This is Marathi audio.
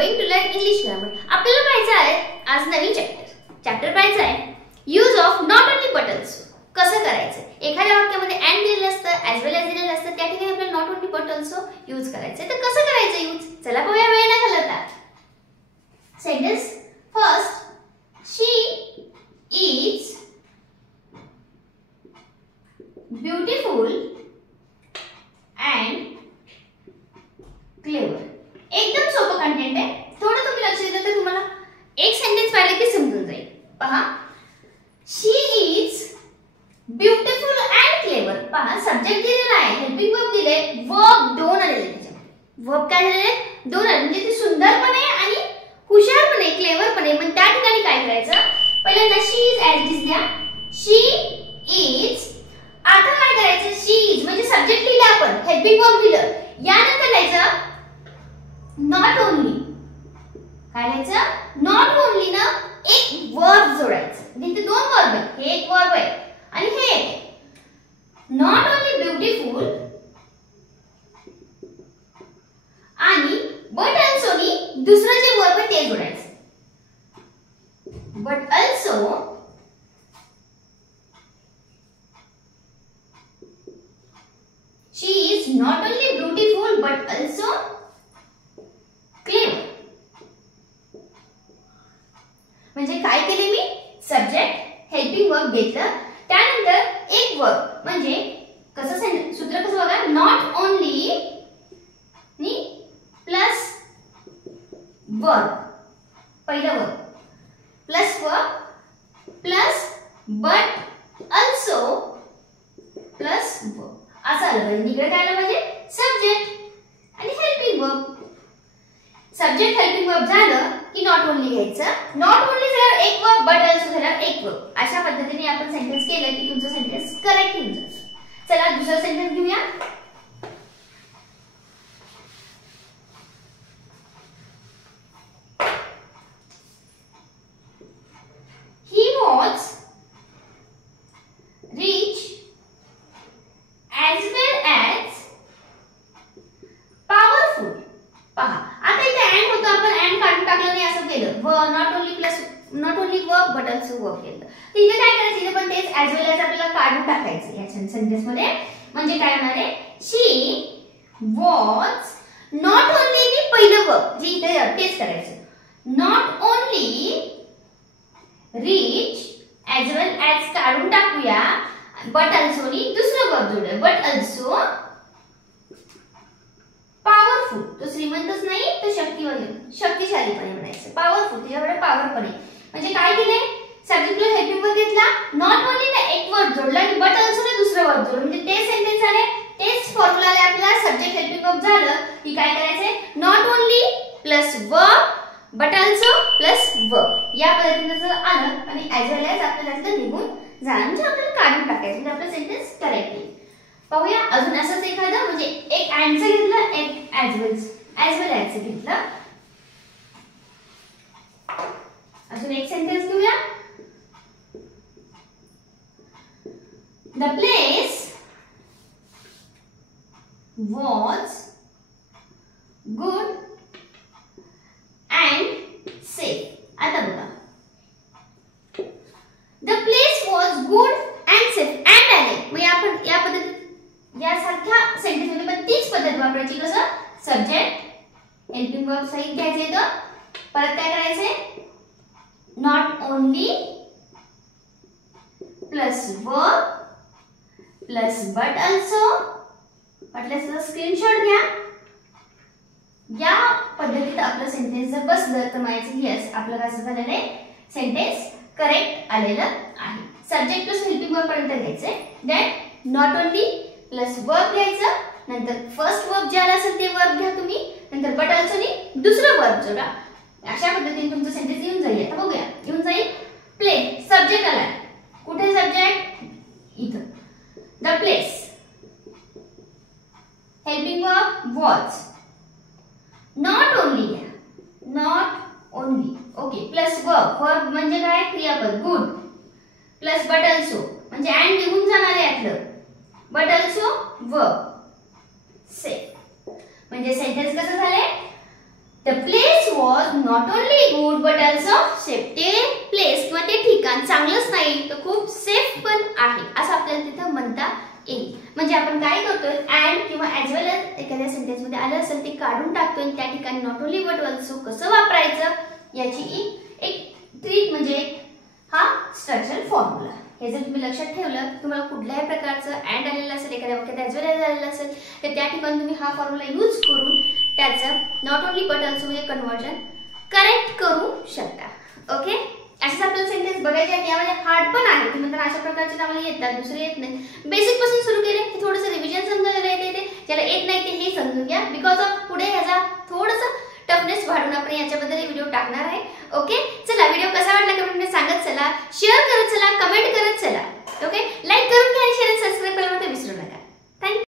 going to learn English grammar. आपल्याला पाहायचं आहे आज नवीन चॅप्टर पाहायचं आहे use of not only but also. कसं करायचं, एखाद्या वाक्यामध्ये अँड दिलेलं असतं ॲज वेल ॲज दिलेलं असतं, त्या ठिकाणी आपल्याला not only but also use करायचं. तर कसं करायचं यूज, चला पाहूया वेळ न घालवता. Sentence first, she is beautiful and clever. एकदम सोपं कंटेंट आहे. थोडं तुम्ही लक्ष दिलं तर तुम्हाला एक सेंटेन्स पाहिलं की समजून जाईल. पहा, शी इज ब्युटिफुल अँड क्लेवर. पहा, सब्जेक्ट दिलेला आहे, हेल्पिंग वर्ब दिले, वर्ब दोन आलेले त्याच्यामध्ये. वर्ब काय झालेले, दोन आले, म्हणजे ती सुंदर पण आहे आणि हुशार पण आहे, क्लेवर पण आहे. पण त्या ठिकाणी काय करायचं, पहिल्यांदा शी इज ॲज इट इज द्या. शी इज. आता काय करायचं, शी इज म्हणजे सब्जेक्ट लिहिलं आपण, हेल्पिंग वर्ब दिलं, यानंतर लिहायचं नॉट ओनली. काय लिहायचं, नॉट ओनली ना एक वर्ब जोडायचं. इथे दोन वर्ब आहेत, हे एक वर्ब आहे आणि हे एक. नॉट ओनली ब्युटिफुल आणि बट ऑल्सो नी दुसरं जे वर्ब आहे ते जोडायचं. But also she is not only beautiful but also clever. म्हणजे काय केले मी, सब्जेक्ट हेल्पिंग वर्ब घेतलं, त्यानंतर एक वर्ब म्हणजे कसं सूत्र कसं बघा, नॉट ओनली नी प्लस वर्ब, पहिलं verb plus verb plus but also plus verb. असं आलं पाहिजे. इकडे काय आलं पाहिजे, सब्जेक्ट आणि helping verb. Subject helping verb झालं की नॉट ओनली घ्यायचं. नॉट ओनली झाल्यावर एक वर्ब, बट ऑल्सो झाल्यावर एक वर्ब. अशा पद्धतीने आपण सेंटेन्स केलं की तुमचं सेंटेन्स करेक्ट होऊन जातं. चला दुसरा सेंटेन्स घेऊया. He was rich as well as powerful. पहा, आता इथे अँड होतं, आपण अँड काढून टाकलं नाही, असं केलं. Not only plus not only verb but also verb केलं. तर इथे काय करायचं, इथे पण तेच ॲज वेल ॲज आपल्याला काढून टाकायचं या सेंटेन्स मध्ये. म्हणजे काय होणार आहे, शी वॉज नॉट ओनली नी पहिलं वर्ब जे इथे तेच करायचं. Not only rich as well as काढून टाकूया, बट ऑल्सो नी दुसरं वर्ब जोडलं, बट ऑल्सो पॉवरफुल. तो श्रीमंतच नाही, तो शक्तिशाली पण म्हणायचं. पॉवरफुल, त्याच्याकडे पॉवर पण आहे. म्हणजे काय केलंय, सब्जेक्टला हेल्पिंग वर्ब घेतला, नॉट ओनली ना एक वर्ब जोडला आणि बट ऑल्सो ने दुसरं वर्ब जोडलं, म्हणजे ते सेंटेन्स आले, तेच फॉर्म्युला आले आपल्याला. सब्जेक्ट हेल्पिंग वर्ब झालं की काय करायचंय, not only plus verb but also plus verb. या पद्धतीने जर आलं आणि ॲज वेल ॲज आपल्याला त्यातलं निघून झालं, म्हणजे आपल्याला काढून टाकायचं, म्हणजे आपलं सेंटेन्स करेक्ट येईल. पाहूया अजून असंच एखादं, म्हणजे एक अँडचं घेतलं, एक ॲज वेल ॲजचं घेतलं. अजून एक सेंटेन्स घेऊया. The place was good and safe. आता बघा, the place was good and safe, and आले. मग आपण या पद्धतीत यासारख्या सेंटेन्स मध्ये पण तीच पद्धत वापरायची. कसं, सब्जेक्ट हेल्पिंग वर्ब सहित घ्यायचं येतं. परत काय करायचंय, not only plus verb plus but also. वाटल्यास स्क्रीनशॉट घ्या. या पद्धतीत आपलं सेंटेन्स जर बसलं तर म्हणायचं येस, आपलं कसं झालेलं आहे, सेंटेन्स करेक्ट आलेलं आहे. सब्जेक्ट प्लस हेल्पिंग वर्ब पर्यंत घ्यायचंय. That not only plus verb घ्यायचं, नंतर फर्स्ट वर्ब जे आला असेल ते वर्ब घ्या तुम्ही, नंतर बट ऑल्सो नी दुसरं वर्ब जोडा. अशा पद्धतीने तुमचं सेंटेन्स येऊन जाईल. आता बघूया, येऊन जाईल. प्ले, सब्जेक्ट आला, कुठे सब्जेक्ट, इथं. The place, helping verb was, not only घ्या, not only, okay, plus verb, verb म्हणजे काय, क्रियापद, गुड, प्लस बट ऑल्सो म्हणजे अँड निघून जाणार आहे यातलं, बट ऑल्सो वर्ब सेफ. म्हणजे सेंटेन्स कसं झाले, the place was was not only good but also safe. ते प्लेस किंवा ते ठिकाण चांगलंच नाही तर खूप सेफ पण आहे असं आपल्याला तिथं म्हणता येईल. म्हणजे आपण काय करतोय अँड किंवा ऍज वेल एज एखाद्या सेंटेन्स मध्ये आलं असेल ते काढून टाकतोय. त्या ठिकाणी नॉट ओनली बट ऑल्सो कसं वापरायचं याची एक ट्रिक म्हणजे हा स्ट्रक्चरल फॉर्म्युला. हे जर तुम्ही लक्षात ठेवलं तुम्हाला कुठल्याही प्रकारचं अँड आलेलं असेल एखाद्या वाक्यात ॲज वेल एज आलेलं असेल तर त्या ठिकाणी तुम्ही हा फॉर्म्युला यूज करून त्याचं नॉट ओनली बट ऑल्सो मध्ये कन्वर्जन करेक्ट करू शकता. ओके, असेच आपल्याला सेंटेन्स बघायचे आहेत. यामध्ये हार्ड पण आहे तुम्ही तर अशा प्रकारचे आम्हाला येतात दुसरे येत नाही. बेसिक पासून सुरू केले की थोडंसं रिव्हिजन समजायला येते. ज्याला येत नाही ते हे समजून घ्या बिकॉज ऑफ पुढे ह्याचा थोडंसं टफनेस वाढून आपण याच्याबद्दल व्हिडिओ टाकणार आहे. ओके, चला व्हिडिओ कसा वाटला कमेंटमध्ये सांगत चला, शेअर करत चला, कमेंट करत चला. Okay, like